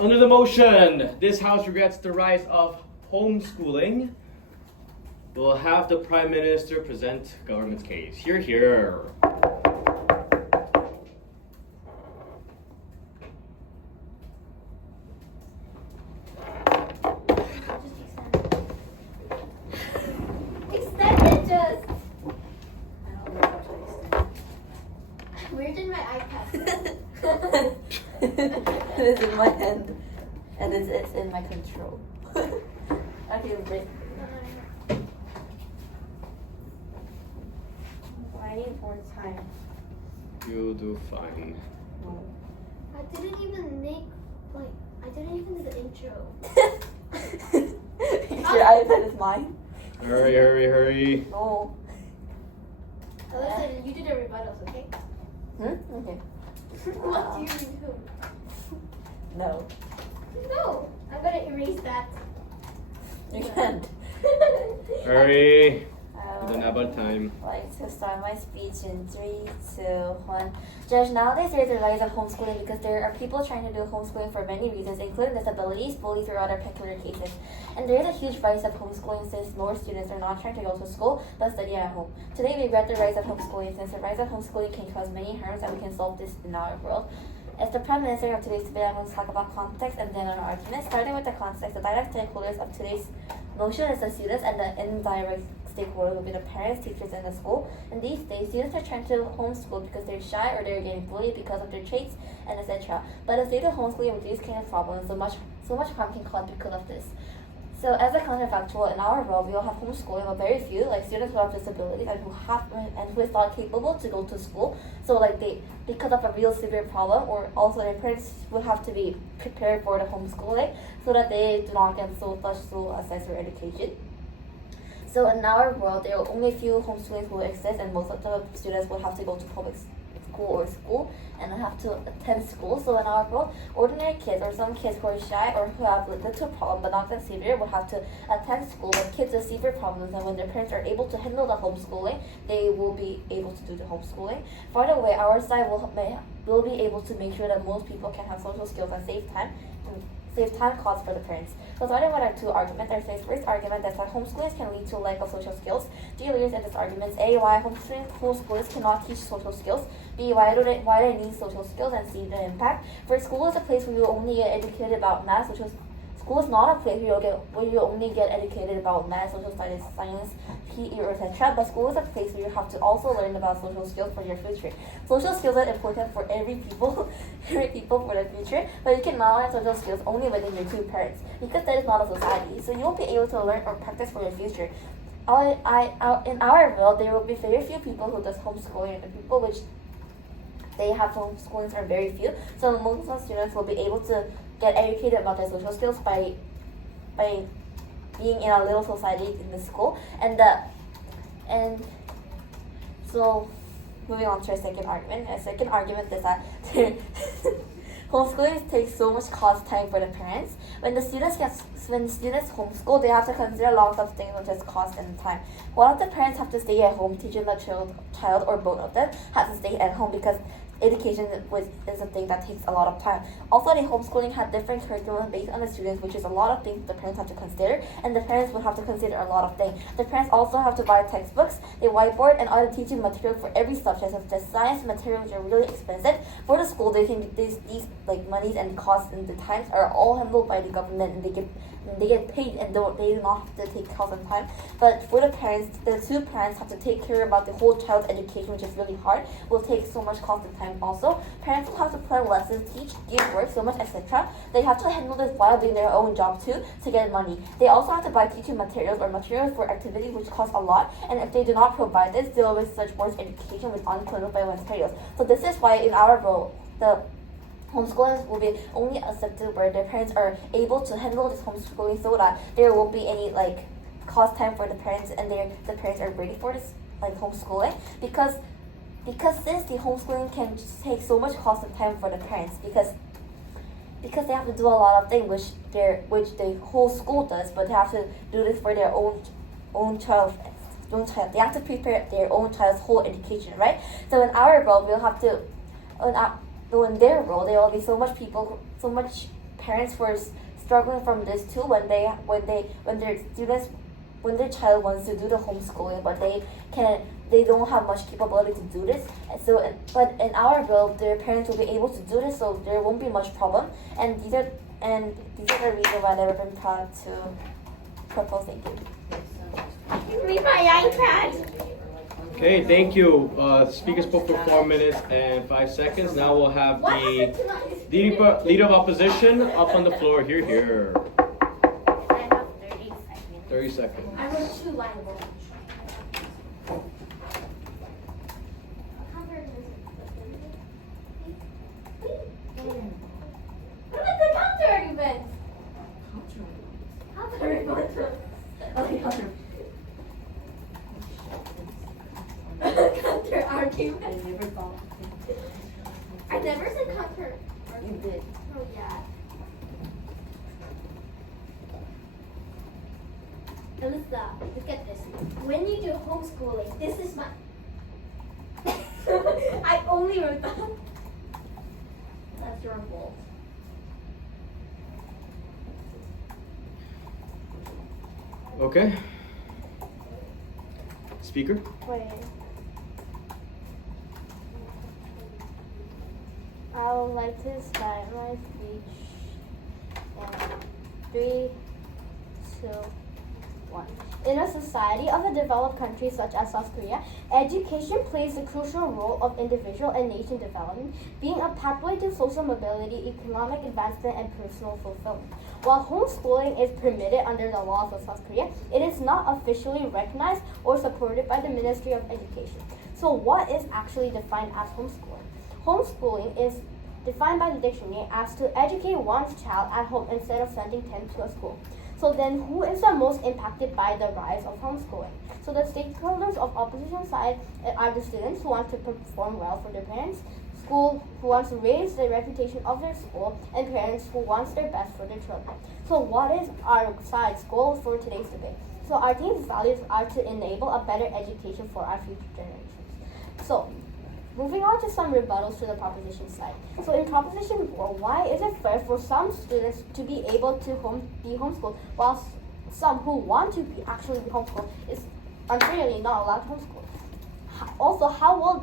Under the motion, this House regrets the rise of homeschooling. We'll have the Prime Minister present government's case. Hear, hear. Extend it just. I don't know how to extend. Where did my iPad go? It is in my hand, and it's in my control. I can break. I need more time. You'll do fine. I didn't even do the intro. Your iPad is mine. Hurry, hurry, hurry. No. Listen, you did the rebuttals, okay? Okay. What do you do? No. No, I'm gonna erase that. You can't. Hurry. I We don't have about time. like to start my speech in 3, 2, 1. Judge, nowadays there's a rise of homeschooling because there are people trying to do homeschooling for many reasons, including disabilities, bullies, or other peculiar cases. And there is a huge rise of homeschooling since more students are not trying to go to school but study at home. Today we regret the rise of homeschooling since the rise of homeschooling can cause many harms and we can solve this in our world. As the Prime Minister of today's debate, I'm going to talk about context and then an argument. Starting with the context, the direct stakeholders of today's motion is the students, and the indirect stakeholders will be the parents, teachers, and the school. And these days, students are trying to homeschool because they're shy or they're getting bullied because of their traits and etc. But if they do homeschooling with these kind of problems, so much harm can cause because of this. So as a counterfactual, in our world, we all have homeschooling, but very few, like students who have disabilities and who is not capable to go to school. So like because of a real severe problem, or also their parents would have to be prepared for the homeschooling so that they do not get so much access to education. So in our world, there are only a few homeschoolings will exist, and most of the students will have to go to public school and have to attend school. So in our world, ordinary kids or some kids who are shy or who have little problem but not that severe will have to attend school. But kids with severe problems, and when their parents are able to handle the homeschooling, they will be able to do the homeschooling. For the way, our side will be able to make sure that most people can have social skills and save time costs for the parents. So starting with our two arguments, our first argument is that homeschooling can lead to a lack of social skills. Three layers in this argument: A, why homeschoolers cannot teach social skills; B, why they need social skills; and C, the impact. For school is a place where you only get educated about math, school is not a place where you only get educated about math, social studies, science, PE, or etc. But school is a place where you have to also learn about social skills for your future. Social skills are important for every people for the future, but you cannot learn social skills only within your two parents, because that is not a society. So you won't be able to learn or practice for your future. In our world, there will be very few people who does homeschooling, and the people which they have homeschoolings are very few. So most of the students will be able to get educated about their social skills by being in a little society in the school. And so moving on to our second argument. Our second argument is that homeschooling takes so much cost time for the parents. When students homeschool, they have to consider lots of things such as cost and time. One of the parents have to stay at home teaching the child, or both of them have to stay at home because education is a thing that takes a lot of time. Also, the homeschooling had different curriculum based on the students, which is a lot of things the parents have to consider, and the parents will have to consider a lot of things. The parents also have to buy textbooks, the whiteboard, and other teaching material for every subject, such as science materials are really expensive. For the school, they think these like monies and costs and the times are all handled by the government, and they get paid, and they do not have to take cost and time. But for the parents, the two parents have to take care about the whole child's education, which is really hard, will take so much cost and time. Also, parents will have to plan lessons, teach, give work, so much, etc. They have to handle this while doing their own job too to get money. They also have to buy teaching materials or materials for activities, which cost a lot. And if they do not provide this, they will risk such worse education with unclaimed by materials. So this is why in our world, the homeschoolers will be only accepted where their parents are able to handle this homeschooling, so that there won't be any cost time for the parents, and the parents are ready for this homeschooling, because since the homeschooling can take so much cost and time for the parents, because they have to do a lot of things which the whole school does, but they have to do this for their own child. They have to prepare their own child's whole education, right? So in our world, we'll have to, in their world, there will be so much parents were struggling from this too when their child wants to do the homeschooling, but they don't have much capability to do this. And so, but in our bill, their parents will be able to do this, so there won't be much problem. And these are the reasons why they've been proud to propose. Thank you. Give me my iPad. Okay, thank you. Speaker spoke for 4 minutes and 5 seconds. Now we'll have the leader of opposition up on the floor. Here. I have 30 seconds. I wrote 2 lines. What is the counter argument? Counter argument. Counter argument. I never said counter argument. You did. Oh yeah. Alyssa, look at this. When you do homeschooling, this is my. I only wrote that. That's your fault. Okay. Speaker. Wait. I would like to start my speech in 3, 2, 1. In a society of a developed country such as South Korea, education plays a crucial role of individual and nation development, being a pathway to social mobility, economic advancement, and personal fulfillment. While homeschooling is permitted under the laws of South Korea, it is not officially recognized or supported by the Ministry of Education. So what is actually defined as homeschooling? Homeschooling is defined by the dictionary as to educate one's child at home instead of sending them to a school. So then who is the most impacted by the rise of homeschooling? So the stakeholders of opposition side are the students who want to perform well for their parents, school who wants to raise the reputation of their school, and parents who wants their best for their children. So what is our side's goal for today's debate? So our team's values are to enable a better education for our future generations. So moving on to some rebuttals to the proposition side. So in proposition 4, why is it fair for some students to be able to be homeschooled while some who want to actually be homeschooled is unfairly not allowed to homeschool? Also, how will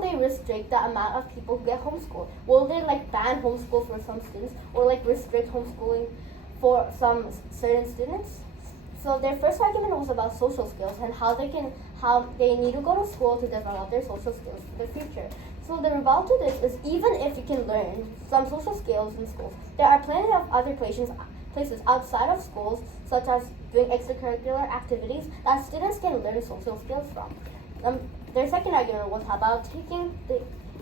they restrict the amount of people who get homeschooled? Will they ban homeschool for some students or restrict homeschooling for some certain students? So their first argument was about social skills and how they need to go to school to develop their social skills for the future. So the rebuttal to this is even if you can learn some social skills in schools, there are plenty of other places outside of schools, such as doing extracurricular activities that students can learn social skills from. Their second argument was about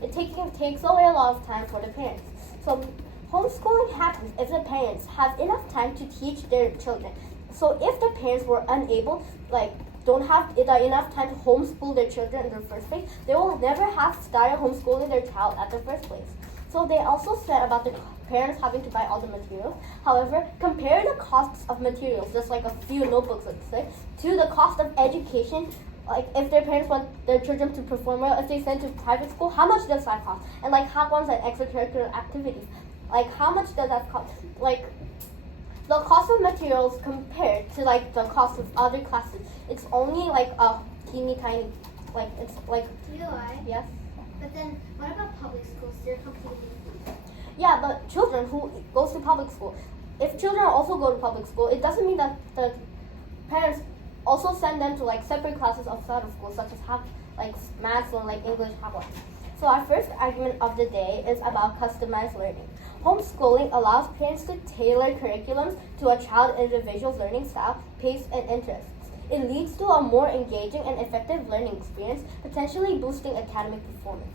it takes away a lot of time for the parents. So homeschooling happens if the parents have enough time to teach their children. So if the parents were unable, don't have enough time to homeschool their children in the first place, they will never have started homeschooling their child at the first place. So they also said about the parents having to buy all the materials. However, compare the costs of materials, just like a few notebooks, let's say, to the cost of education. If their parents want their children to perform well, if they send to private school, how much does that cost? And how ones and extracurricular activities, how much does that cost? The cost of materials compared to the cost of other classes, it's only a teeny tiny, yes. But then, what about public schools? They're completely free. Yeah, but children who goes to public school, if children also go to public school, it doesn't mean that the parents also send them to separate classes outside of school, such as maths or English Hagwon. So our first argument of the day is about customized learning. Homeschooling allows parents to tailor curriculums to a child's individual learning style, pace, and interests. It leads to a more engaging and effective learning experience, potentially boosting academic performance.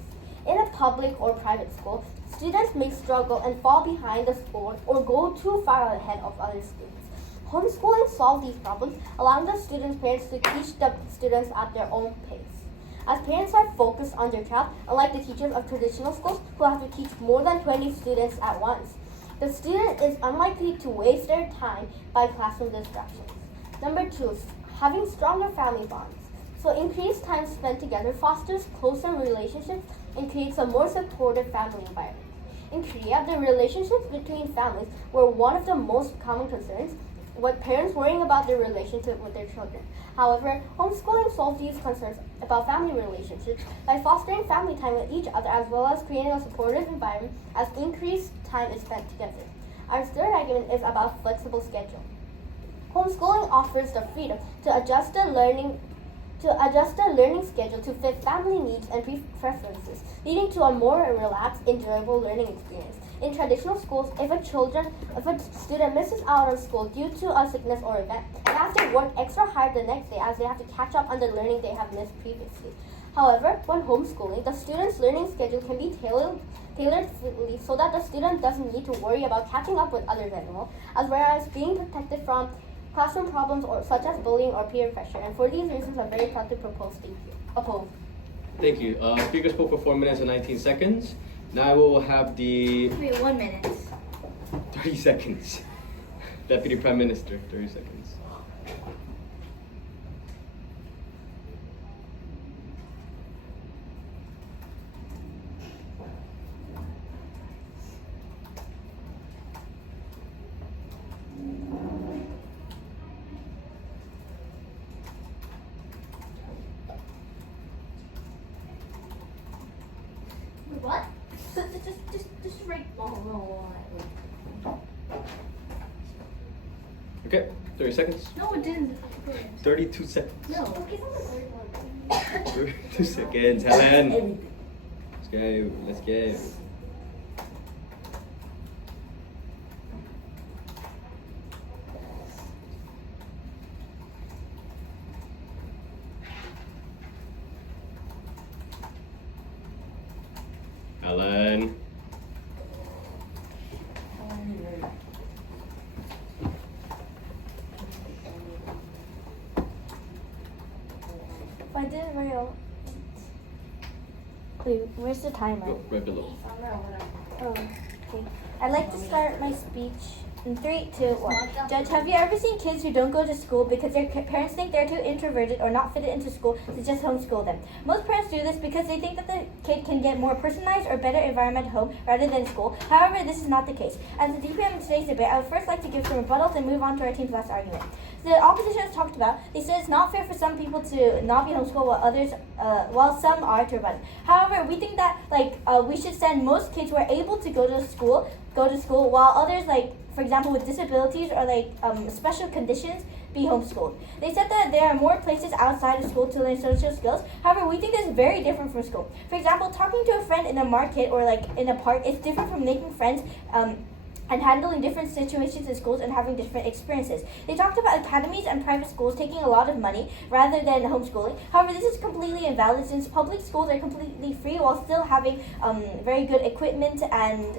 In a public or private school, students may struggle and fall behind the school or go too far ahead of other students. Homeschooling solves these problems, allowing the students' parents to teach the students at their own pace. As parents are focused on their child, unlike the teachers of traditional schools who have to teach more than 20 students at once, the student is unlikely to waste their time by classroom distractions. Number 2, having stronger family bonds. So increased time spent together fosters closer relationships and creates a more supportive family environment. In Korea, the relationships between families were one of the most common concerns, with parents worrying about their relationship with their children. However, homeschooling solved these concerns about family relationships by fostering family time with each other as well as creating a supportive environment as increased time is spent together. Our third argument is about flexible schedule. Homeschooling offers the freedom to adjust the learning schedule to fit family needs and preferences, leading to a more relaxed, enjoyable learning experience. In traditional schools, if a student misses out on school due to a sickness or event, they have to work extra hard the next day as they have to catch up on the learning they have missed previously. However, when homeschooling, the student's learning schedule can be tailored freely so that the student doesn't need to worry about catching up with others anymore, as well as being protected from classroom problems such as bullying or peer pressure. And for these reasons, I'm very proud to propose. Oppose. Thank you. Speaker spoke for 4 minutes and 19 seconds. Now we will have the Wait, 1 minute. 30 seconds. Deputy Prime Minister, 30 seconds. What? Just right. Okay, 30 seconds. No, it didn't. 32 seconds. No. 32 seconds, Helen. Let's go. Helen. I didn't real. Wait, where's the timer? Go right below. Oh, okay. I'd like to start my speech in 3, 2, 1. Judge, have you ever seen kids who don't go to school because their parents think they're too introverted or not fitted into school, so just homeschool them? Most parents do this because they think that the kid can get more personalized or better environment at home rather than school. However, this is not the case. As the DPM in today's debate, I would first like to give some rebuttals and move on to our team's last argument. The opposition has talked about, they said it's not fair for some people to not be homeschooled while some are to run. However, we think that we should send most kids who are able to go to school, while others, for example, with disabilities or special conditions, be homeschooled. They said that there are more places outside of school to learn social skills. However, we think this is very different from school. For example, talking to a friend in a market or in a park is different from making friends and handling different situations in schools and having different experiences. They talked about academies and private schools taking a lot of money rather than homeschooling. However, this is completely invalid since public schools are completely free while still having very good equipment and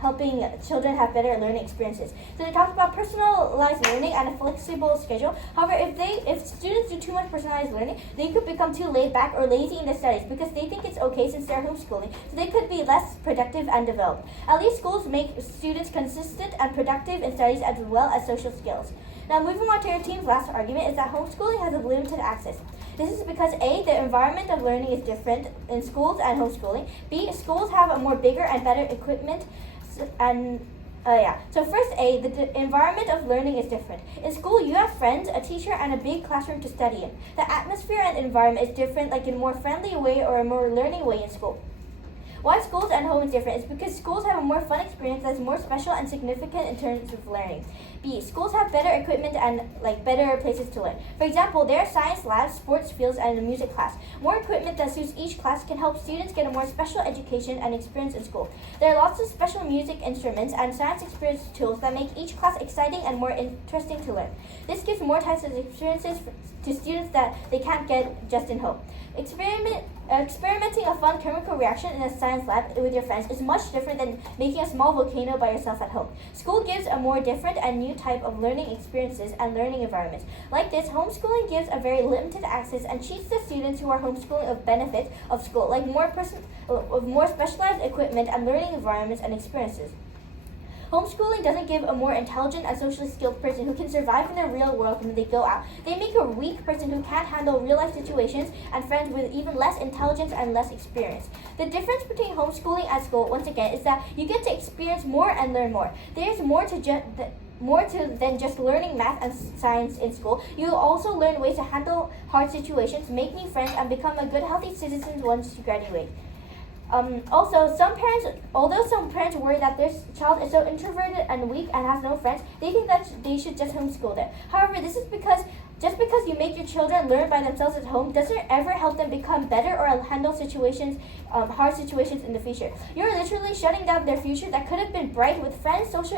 helping children have better learning experiences. So they talked about personalized learning and a flexible schedule. However, if students do too much personalized learning, they could become too laid back or lazy in their studies because they think it's okay since they're homeschooling, so they could be less productive and developed. At least schools make students consistent and productive in studies as well as social skills. Now, moving on to your team's last argument is that homeschooling has a limited access. This is because A, the environment of learning is different in schools and homeschooling. B, schools have a more bigger and better equipment. So first A, the environment of learning is different. In school, you have friends, a teacher, and a big classroom to study in. The atmosphere and environment is different, in a more friendly way or a more learning way in school. Why schools and home is different is because schools have a more fun experience that's more special and significant in terms of learning. B, schools have better equipment and better places to learn. For example, there are science labs, sports fields, and a music class. More equipment that suits each class can help students get a more special education and experience in school. There are lots of special music instruments and science experience tools that make each class exciting and more interesting to learn. This gives more types of experiences to students that they can't get just in home. Experimenting a fun chemical reaction in a science lab with your friends is much different than making a small volcano by yourself at home. School gives a more different and new type of learning experiences and learning environments. Like this, homeschooling gives a very limited access and cheats the students who are homeschooling of benefits of school, more specialized equipment and learning environments and experiences. Homeschooling doesn't give a more intelligent and socially skilled person who can survive in the real world when they go out. They make a weak person who can't handle real life situations and friends with even less intelligence and less experience. The difference between homeschooling and school, once again, is that you get to experience more and learn more. There's more to than just learning math and science in school. You also learn ways to handle hard situations, make new friends, and become a good, healthy citizen once you graduate. Although some parents worry that their child is so introverted and weak and has no friends, they think that they should just homeschool them. However, this is because just because you make your children learn by themselves at home doesn't ever help them become better or handle hard situations in the future. You're literally shutting down their future that could have been bright with friends, social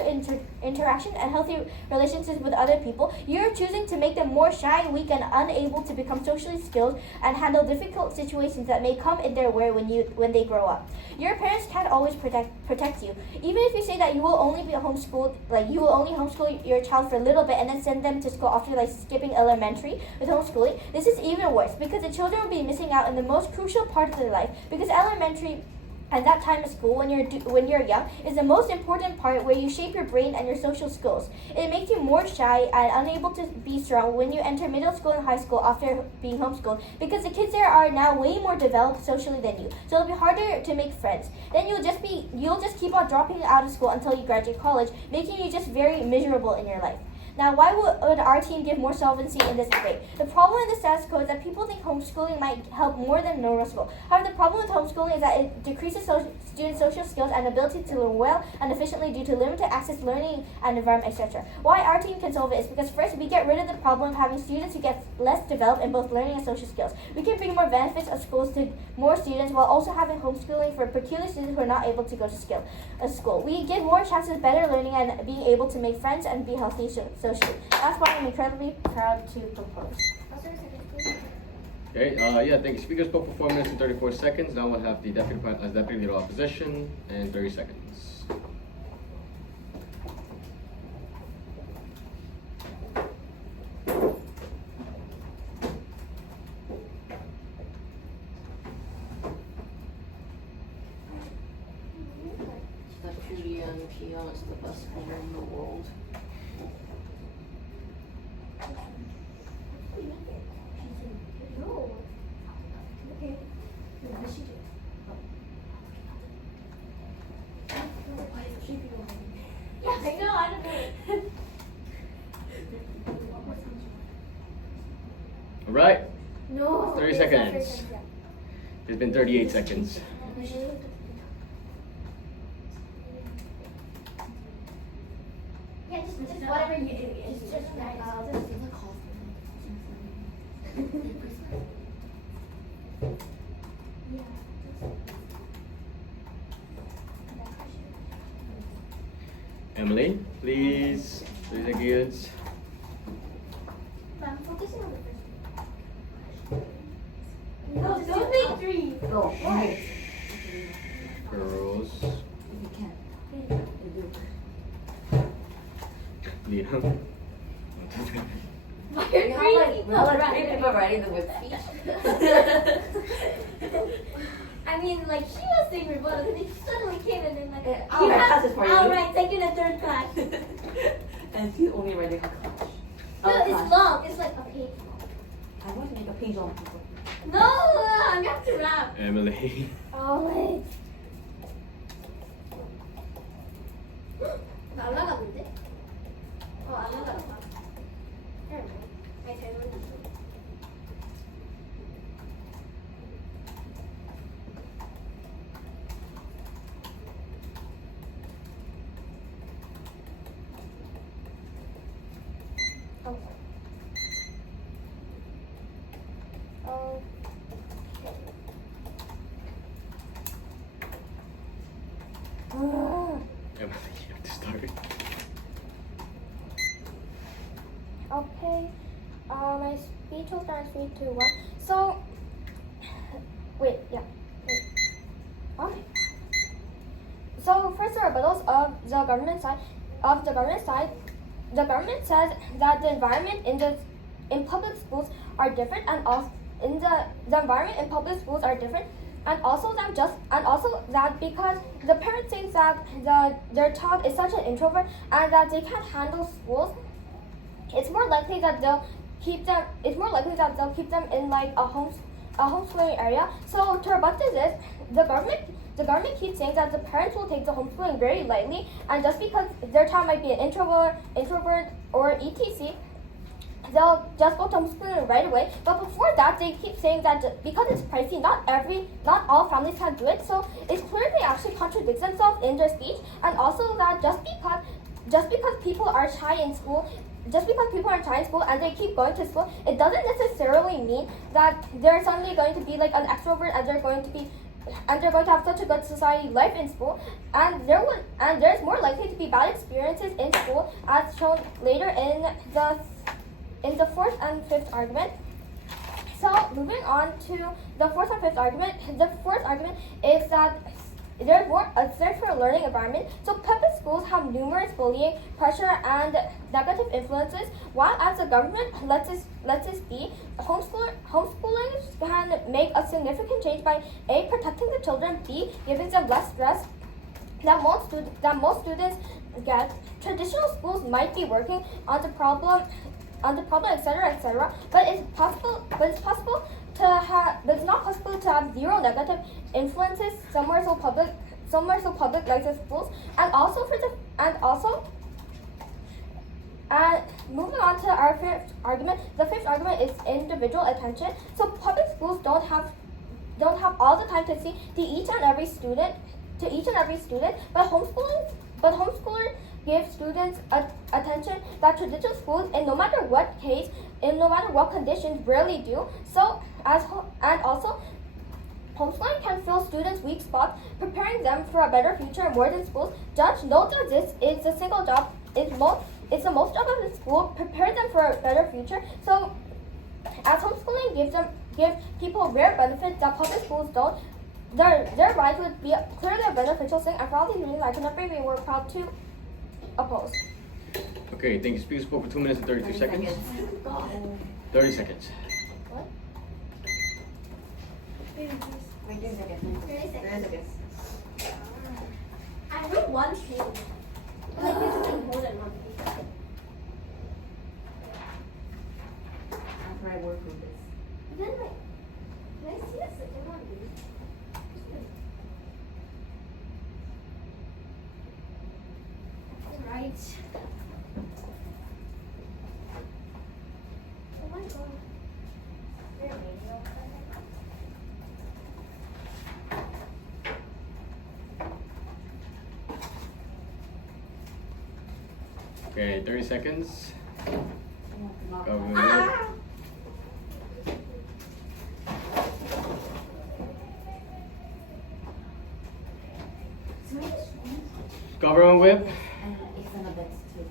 interaction, and healthy relationships with other people. You're choosing to make them more shy, weak, and unable to become socially skilled and handle difficult situations that may come in their way when they grow up. Your parents can't always protect you. Even if you say that you will only homeschool your child for a little bit and then send them to school after skipping elementary with homeschooling, this is even worse because the children will be missing out on the most crucial part of their life, because elementary and that time of school when you're young is the most important part where you shape your brain and your social skills. It makes you more shy and unable to be strong when you enter middle school and high school after being homeschooled, because the kids there are now way more developed socially than you. So it'll be harder to make friends. Then you'll just keep on dropping out of school until you graduate college, making you just very miserable in your life. Now, why would our team give more solvency in this debate? The problem in the status quo is that people think homeschooling might help more than normal school. However, the problem with homeschooling is that it decreases students' social skills and ability to learn well and efficiently due to limited access to learning and environment, etc. Why our team can solve it is because first, we get rid of the problem of having students who get less developed in both learning and social skills. We can bring more benefits of schools to more students while also having homeschooling for peculiar students who are not able to go to school. We give more chances of better learning and being able to make friends and be healthy socially. That's why I'm incredibly proud to propose. Okay, thank you. Speaker spoke for 4 minutes and 34 seconds. Now we'll have the deputy leader of opposition and 30 seconds. Julian Pion is the best player in the world. All right, No. 30 seconds. It's been 38 seconds. Yeah, just whatever you do. It's just Emily, please. 30 seconds. I'm focusing on the first one. No, don't make three. Go. Right. Girls. You can. Liam. Why are We three people three people writing the whip speech. I mean, she was saying rebuttal, and then she suddenly came and then I'll write classes for you. I'll write second and third class. And she's only writing her class. No, it's long. It's like a page. I want to make a page on people. No, I have to rap. Emily. Oh, wait. 날라갔는데? 안 날라갔다. 아니, 잘 모르겠어. Emily, you have to start. Okay. My speech will start 3, 2, 1. So, wait, yeah. Wait. Okay. So, first the rebuttals of the government side. The government says that the environment in public schools are different, and also the environment in public schools are different and also that because the parents think that their child is such an introvert and that they can't handle schools, it's more likely that they'll keep them in like a homeschooling area. So to rebut this, the government keeps saying that the parents will take the homeschooling very lightly, and just because their child might be an introvert or etc, they'll just go to homeschooling right away. But before that, they keep saying that because it's pricey, not all families can do it. So it's clear they actually contradict themselves in their speech, and also that just because people are shy in school. Just because people are shy in school and they keep going to school, it doesn't necessarily mean that they're suddenly going to be like an extrovert and they're going to have such a good society life in school. And there's more likely to be bad experiences in school, as shown later in the fourth and fifth argument. So moving on to the fourth and fifth argument, the fourth argument is that there's more unsafe for a learning environment. So public schools have numerous bullying, pressure, and negative influences, while as the government lets this be, homeschooling can make a significant change by A, protecting the children, B, giving them less stress that most students get. Traditional schools might be working on the problem, etc. But it's not possible to have zero negative influences somewhere so public like the schools. And moving on to our fifth argument, the fifth argument is individual attention. So public schools don't have all the time to see to each and every student, but homeschooling give students attention that traditional schools, in no matter what conditions, rarely do. So, and also, homeschooling can fill students' weak spots, preparing them for a better future more than schools. Judge, note that this is the single job, it's the most job of the school, prepare them for a better future. So, as homeschooling gives people rare benefits that public schools don't, their rise would be clearly a beneficial thing. And for all these reasons, I cannot believe we were proud to oppose. Okay, thank you. Speaker spoke for 2 minutes and 32 seconds. 30 seconds. What? Wait, 30 seconds. 30 seconds. I wrote one thing. Like this is more than one thing. After I work on this. Then like, can I see the second one, please? Right. Oh my god. Is there a radio? Okay, 30 seconds. Government Ah! Government whip. It's on the desk too.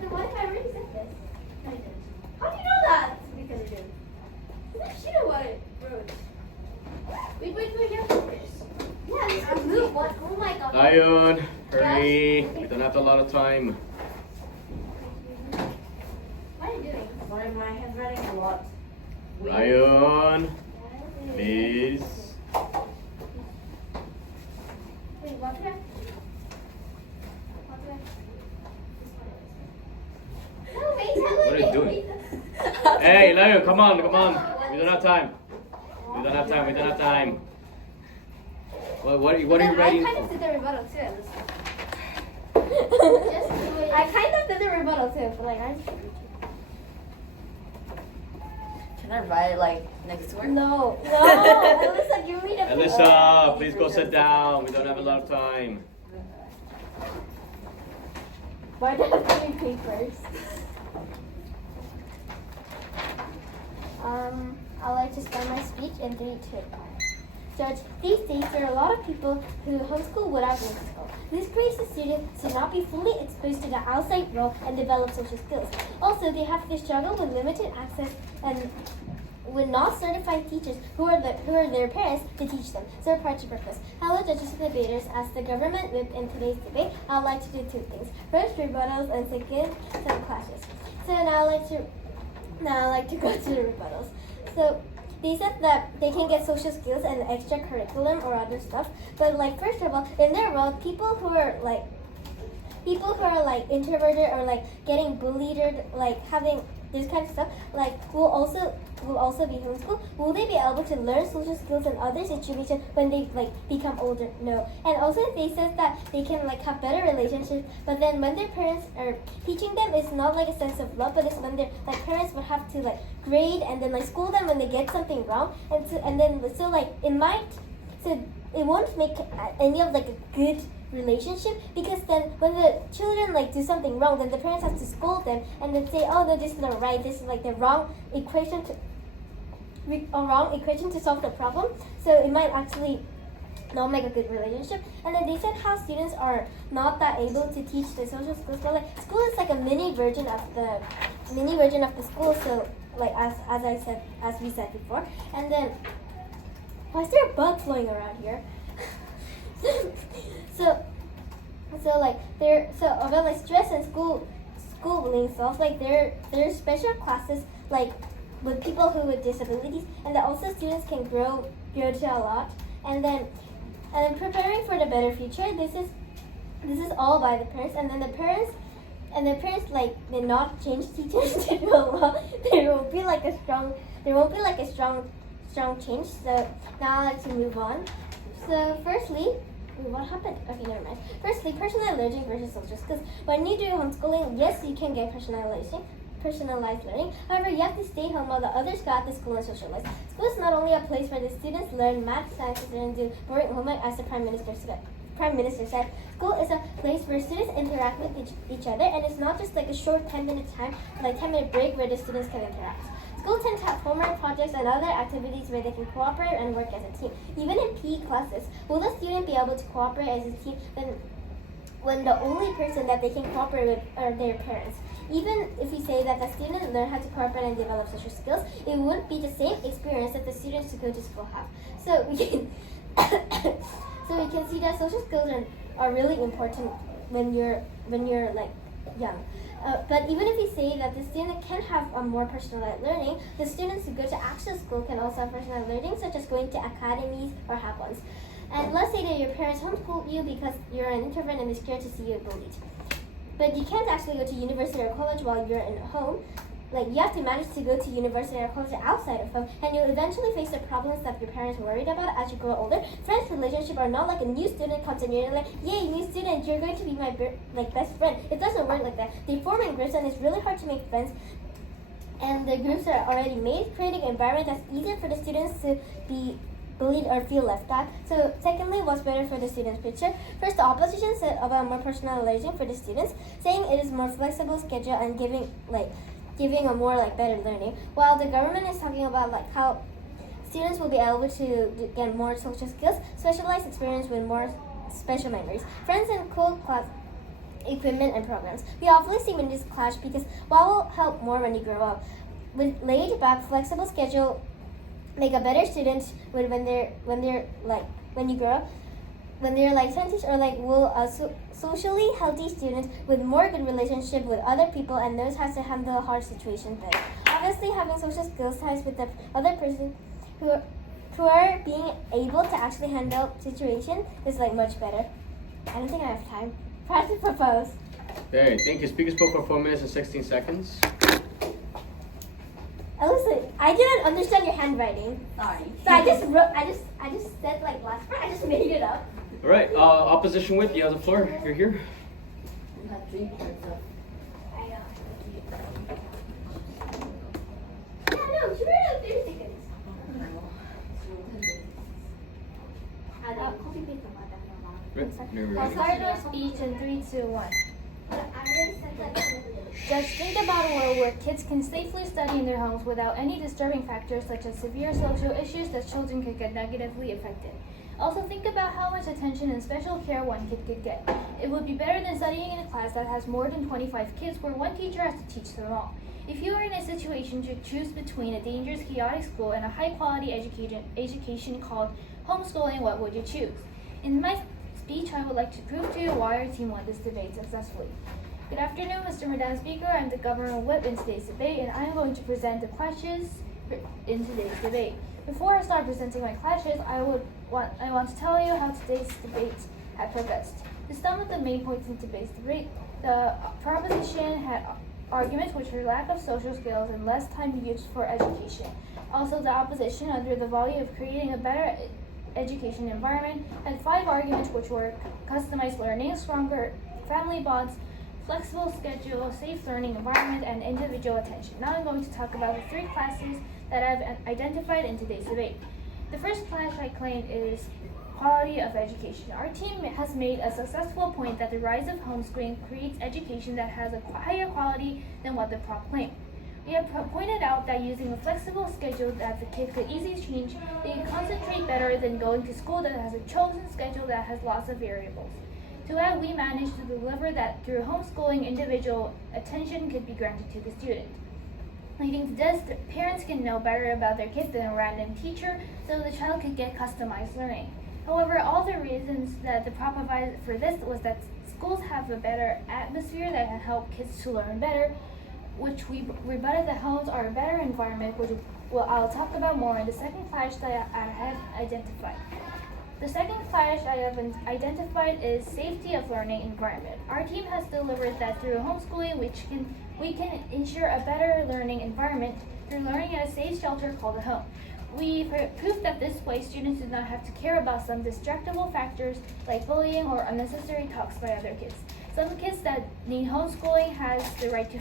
Then what if I already said this? I did. How do you know that? Because I did. She know what I wrote. Wait, you have to finish. Yeah, this move. What? Oh my god. Lion, hurry. We don't have a lot of time. What are you doing? Sorry, my handwriting a lot. Lion, please. Wait, what did I? No, wait, What are you doing? Hey, Lion, come on. We don't have time. We don't have time. What are you writing? I kind of did the rebuttal too. Just do it. I kind of did the rebuttal too, but like I'm. Can I write it like next to her? No, Alyssa, give me the. Alyssa, please go sit down. We don't have a lot of time. Why do I have 3 papers? I'd like to start my speech in 3, 2. Judge, these days there are a lot of people who homeschool without going to school. This creates the students to not be fully exposed to the outside world and develop social skills. Also, they have to struggle with limited access and with not certified teachers who are their parents to teach them. So part to purpose. Hello, judges and debaters. As the government whip in today's debate, I'd like to do 2 things. First, rebuttals, and second, some clashes. So now I'd like to Now I like to go to the rebuttals. So they said that they can get social skills and extra curriculum or other stuff. But like first of all, in their world, people who are like introverted or like getting bullied or like having this kind of stuff, like will also be homeschooled. Will they be able to learn social skills in other situations when they like become older? No. And also they said that they can like have better relationships, but then when their parents are teaching them, it's not like a sense of love, but it's when their like parents would have to like grade and then like school them when they get something wrong, and so like it won't make any of like a good relationship, because then when the children like do something wrong, then the parents have to scold them and then say, oh no, this is not right, this is like the wrong equation to solve the problem. So it might actually not make a good relationship. And then they said how students are not that able to teach the social skills, but like school is like a mini version of the school. So like as we said before. And then why is there a bug flying around here? So like about like stress and schooling stuff, like there's special classes like with people who with disabilities, and that also students can grow to a lot. And then preparing for the better future, this is all by the parents, and then the parents like they not change teachers to do a lot. There won't be like a strong change. So now I'd like to move on. So firstly, what happened? Okay, never mind. Firstly, personalized learning versus social skills. When you do homeschooling, yes, you can get personalized learning. However, you have to stay home while the others go at the school and socialize. School is not only a place where the students learn math, sciences, and do boring homework, as the Prime Minister said. School is a place where students interact with each other, and it's not just like a short 10-minute break where the students can interact. School tends to have homework, projects, and other activities where they can cooperate and work as a team. Even in PE classes, will the student be able to cooperate as a team when the only person that they can cooperate with are their parents? Even if we say that the students learn how to cooperate and develop social skills, it wouldn't be the same experience that the students who go to school have. So we can see that social skills are really important when you're like young. But even if we say that the student can have a more personalized learning, the students who go to actual school can also have personalized learning, such as going to academies or hapons. And let's say that your parents homeschool you because you're an introvert and they're scared to see you bullied. But you can't actually go to university or college while you're in home. Like, you have to manage to go to university or college outside of home, and you'll eventually face the problems that your parents worried about as you grow older. Friends relationships are not like a new student comes in, you're like, yay, new student, you're going to be my best friend. It doesn't work like that. They form in groups, and it's really hard to make friends. And the groups are already made, creating an environment that's easier for the students to be bullied or feel left out. So secondly, what's better for the students' future? First, the opposition said about more personalization for the students, saying it is more flexible schedule and giving a more better learning, while the government is talking about how students will be able to get more social skills, specialized experience with more special memories, friends, and cool class equipment and programs. We often see when this clash because what will help more when you grow up? With laid back, flexible schedule, make a better student when you grow up. When they're 20s, or will a socially healthy student with more good relationship with other people and knows how to handle a hard situation better. Obviously, having social skills ties with the other person who are being able to actually handle situation is much better. I don't think I have time. Press to propose. Okay, thank you. Speaker spoke for 4 minutes and 16 seconds. Listen, I didn't understand your handwriting. Sorry. So I just said last part. I just made it up. All right, opposition with, you have the floor. You're here. You have 3 parts of. Yeah, no, she read out 30 seconds. Copy paste Right. Start your speech in 3, 2, 1. I already said that. Just think about a world where kids can safely study in their homes without any disturbing factors such as severe social issues that children could get negatively affected. Also think about how much attention and special care one kid could get. It would be better than studying in a class that has more than 25 kids where one teacher has to teach them all. If you are in a situation to choose between a dangerous, chaotic school and a high-quality education called homeschooling, what would you choose? In my speech, I would like to prove to you why our team won this debate successfully. Good afternoon, Mr. Madam Speaker. I'm the Government Whip in today's debate, and I am going to present the clashes in today's debate. Before I start presenting my clashes, I want to tell you how today's debate had progressed. To sum up the main points in today's debate, the proposition had arguments which were lack of social skills and less time used for education. Also, the opposition, under the value of creating a better education environment, had 5 arguments which were customized learning, stronger family bonds, flexible schedule, safe learning environment, and individual attention. Now I'm going to talk about the 3 classes that I've identified in today's debate. The first class I claim is quality of education. Our team has made a successful point that the rise of homeschooling creates education that has a higher quality than what the prop claimed. We have pointed out that using a flexible schedule that the kids could easily change, they can concentrate better than going to school that has a chosen schedule that has lots of variables. To add, we managed to deliver that through homeschooling, individual attention could be granted to the student. Leading to this, the parents can know better about their kids than a random teacher, so the child could get customized learning. However, all the reasons that the prop provided for this was that schools have a better atmosphere that can help kids to learn better, which we rebutted that homes are a better environment, which I'll talk about more in the second clash that I have identified. The second clash I have identified is safety of learning environment. Our team has delivered that through homeschooling, we can ensure a better learning environment through learning in a safe shelter called a home. We proved that this way students do not have to care about some distractible factors like bullying or unnecessary talks by other kids. Some kids that need homeschooling has the right to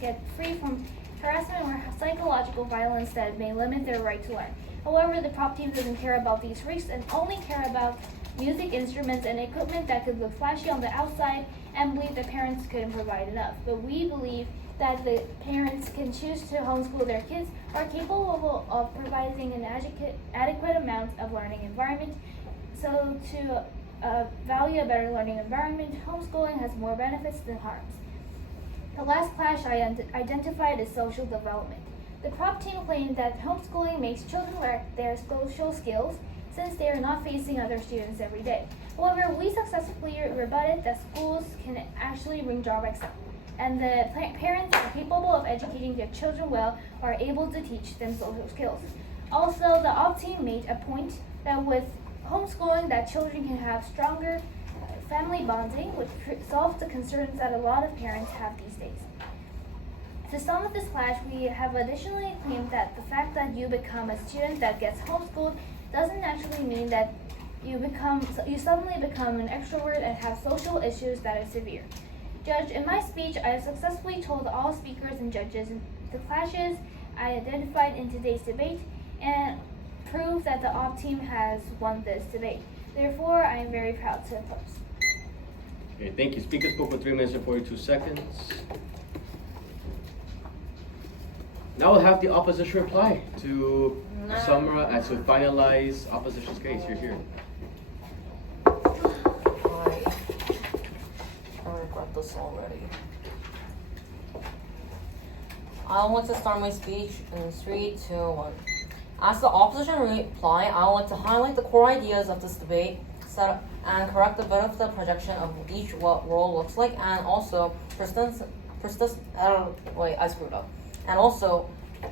get free from harassment or psychological violence that may limit their right to learn. However, the prop team doesn't care about these risks and only care about music instruments and equipment that could look flashy on the outside and believe the parents couldn't provide enough. But we believe that the parents can choose to homeschool their kids are capable of providing an adequate amount of learning environment. So to value a better learning environment, homeschooling has more benefits than harms. The last clash I identified is social development. The prop team claimed that homeschooling makes children lack their social skills since they are not facing other students every day. However, we successfully rebutted that schools can actually bring drawbacks up, and the parents are capable of educating their children well are able to teach them social skills. Also, the op team made a point that with homeschooling that children can have stronger family bonding, which solves the concerns that a lot of parents have these days. To sum up this clash, we have additionally claimed that the fact that you become a student that gets homeschooled doesn't actually mean that you suddenly become an extrovert and have social issues that are severe. Judge, in my speech, I have successfully told all speakers and judges the clashes I identified in today's debate and proved that the op team has won this debate. Therefore, I am very proud to oppose. Okay, thank you. Speaker spoke for 3 minutes and 42 seconds. Now we'll have the opposition reply to summarize, to finalize opposition's case. You're here. I regret this already. I want to start my speech in 3, 2, 1. As the opposition reply, I want to highlight the core ideas of this debate, set and correct a bit of the projection of each what role looks like, and also I screwed up. And also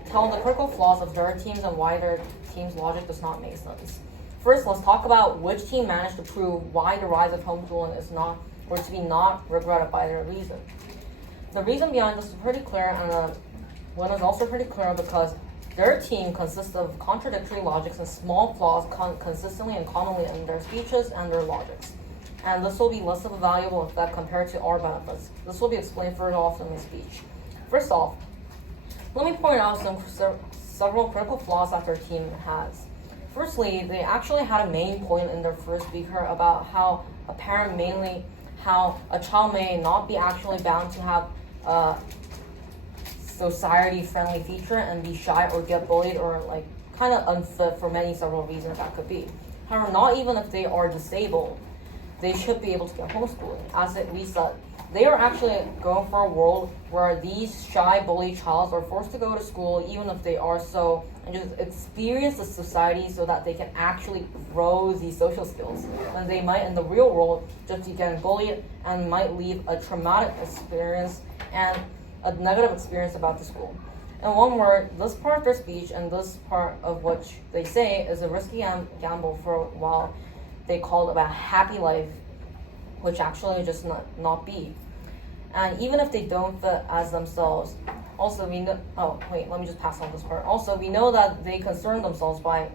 tell the critical flaws of their teams and why their team's logic does not make sense. First, let's talk about which team managed to prove why the rise of homeschooling is not, or to be not, regretted by their reason. The reason behind this is pretty clear, and the one is also pretty clear because their team consists of contradictory logics and small flaws consistently and commonly in their speeches and their logics. And this will be less of a valuable effect compared to our benefits. This will be explained further off in my speech. First off, let me point out several critical flaws that their team has. Firstly, they actually had a main point in their first speaker about how a child may not be actually bound to have a society-friendly feature and be shy or get bullied or kind of unfit for several reasons that could be. However, not even if they are disabled, they should be able to get homeschooling. As we said, they are actually going for a world where these shy, bully childs are forced to go to school, even if they are so, and just experience the society so that they can actually grow these social skills. When they might, in the real world, just be getting bullied and might leave a traumatic experience and a negative experience about the school. In one word, this part of their speech and this part of what they say is a risky gamble for a while. They call it a happy life, which actually just not be. And even if they don't fit as themselves, also we know, let me just pass on this part. Also, we know that they concern themselves by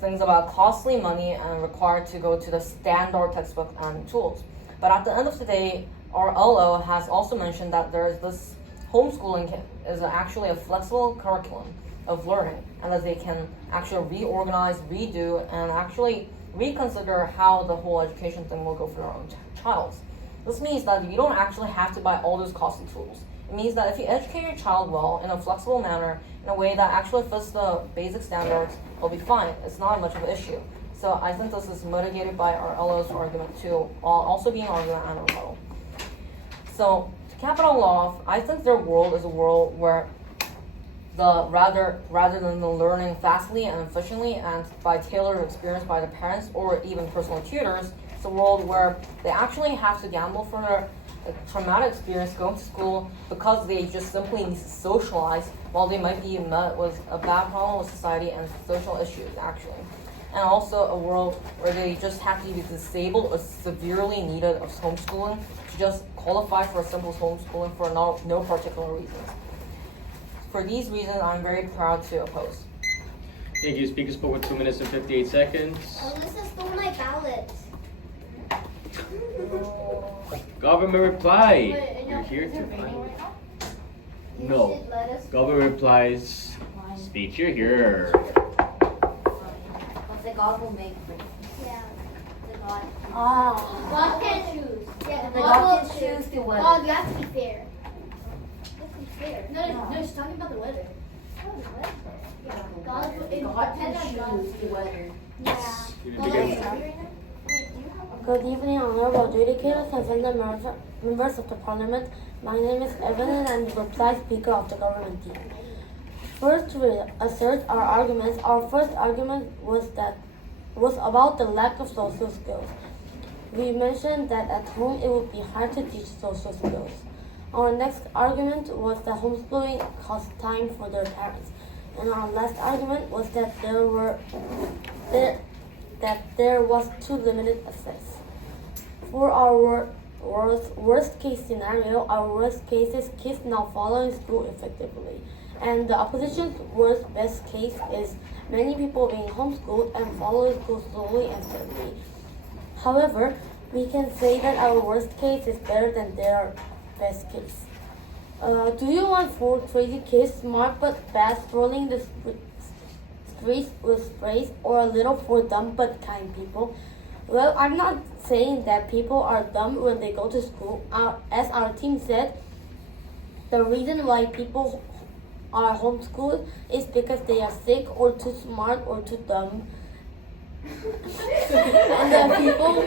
things about costly money and required to go to the standard textbook and tools. But at the end of the day, our LO has also mentioned that there is this homeschooling is actually a flexible curriculum of learning, and that they can actually reorganize, redo, and actually reconsider how the whole education thing will go for their own child. This means that you don't actually have to buy all those costly tools. It means that if you educate your child well in a flexible manner, in a way that actually fits the basic standards, it'll be fine. It's not much of an issue. So I think this is mitigated by our LO's argument too, while also being an argument and a rebuttal. So to cap it all off, I think their world is a world where rather than the learning fastly and efficiently and by tailored experience by the parents or even personal tutors, it's a world where they actually have to gamble for their traumatic experience going to school because they just simply need to socialize while they might be met with a bad problem with society and social issues actually. And also a world where they just have to be disabled or severely needed of homeschooling to just qualify for a simple homeschooling for no particular reasons. For these reasons, I'm very proud to oppose. Thank you. Speaker spoke with 2 minutes and 58 seconds. Alyssa stole my ballot. Government reply. Wait, You're here is to it raining find. right now? You No. should let us- Government replies. Speak here. What's the God will make for Yeah. the God? God can choose. Yeah, The God God will can choose the weather. God, you have to be fair. You have to be fair. No, she's talking about the weather. Yeah. God will depend on God. the weather. Yeah. You God begin. will right now? Wait, do you have Good evening, honorable adjudicators and the members of the parliament. My name is Evan and I'm the reply speaker of the government team. First, we assert our arguments. Our first argument was about the lack of social skills. We mentioned that at home it would be hard to teach social skills. Our next argument was that homeschooling cost time for their parents. And our last argument was that there was too limited access. For our worst case scenario, our worst case is kids not following school effectively. And the opposition's best case is many people being homeschooled and following school slowly and steadily. However, we can say that our worst case is better than their best case. Do you want 4 crazy kids, smart but bad, strolling the streets with sprays, or a little 4 dumb but kind people? Well, I'm not saying that people are dumb when they go to school. As our team said, the reason why people are homeschooled is because they are sick or too smart or too dumb. And the people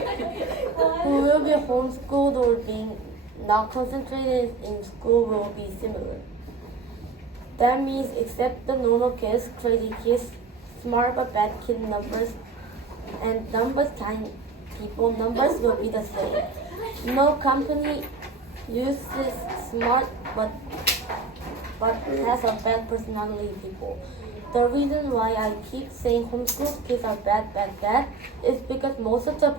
who will be homeschooled or being not concentrated in school will be similar. That means except the normal kids, crazy kids, smart but bad kid numbers, and dumb but kind people numbers will be the same. No company uses smart but has a bad personality people. The reason why I keep saying homeschool kids are bad is because most of the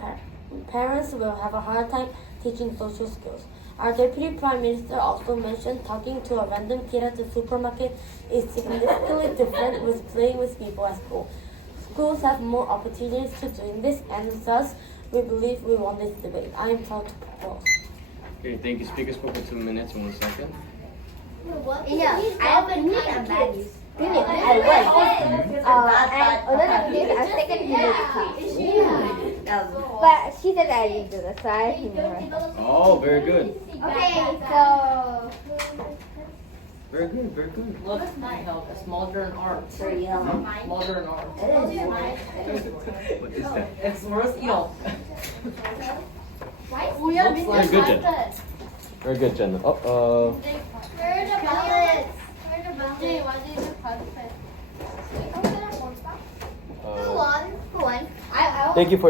parents will have a hard time teaching social skills. Our Deputy Prime Minister also mentioned talking to a random kid at the supermarket is significantly different with playing with people at school. Schools have more opportunities to doing this, and thus we believe we won this debate. I am proud to propose. Okay, thank you. Speaker spoke for 2 minutes, 1 second. what? Yeah, These I have government been kind of bad kids. news. Really? I was. And another thing, I second you the class. But she said I didn't do this, so I didn't remember. Oh, very good. Okay, so Very good, very good. Look, it's modern art. Modern art. What is that? It's worth, we Looks Very good then. Very good, Jen. Uh-oh. Where are the ballots? Where are the ballots? What did you participate? Who won? Who won? Thank you for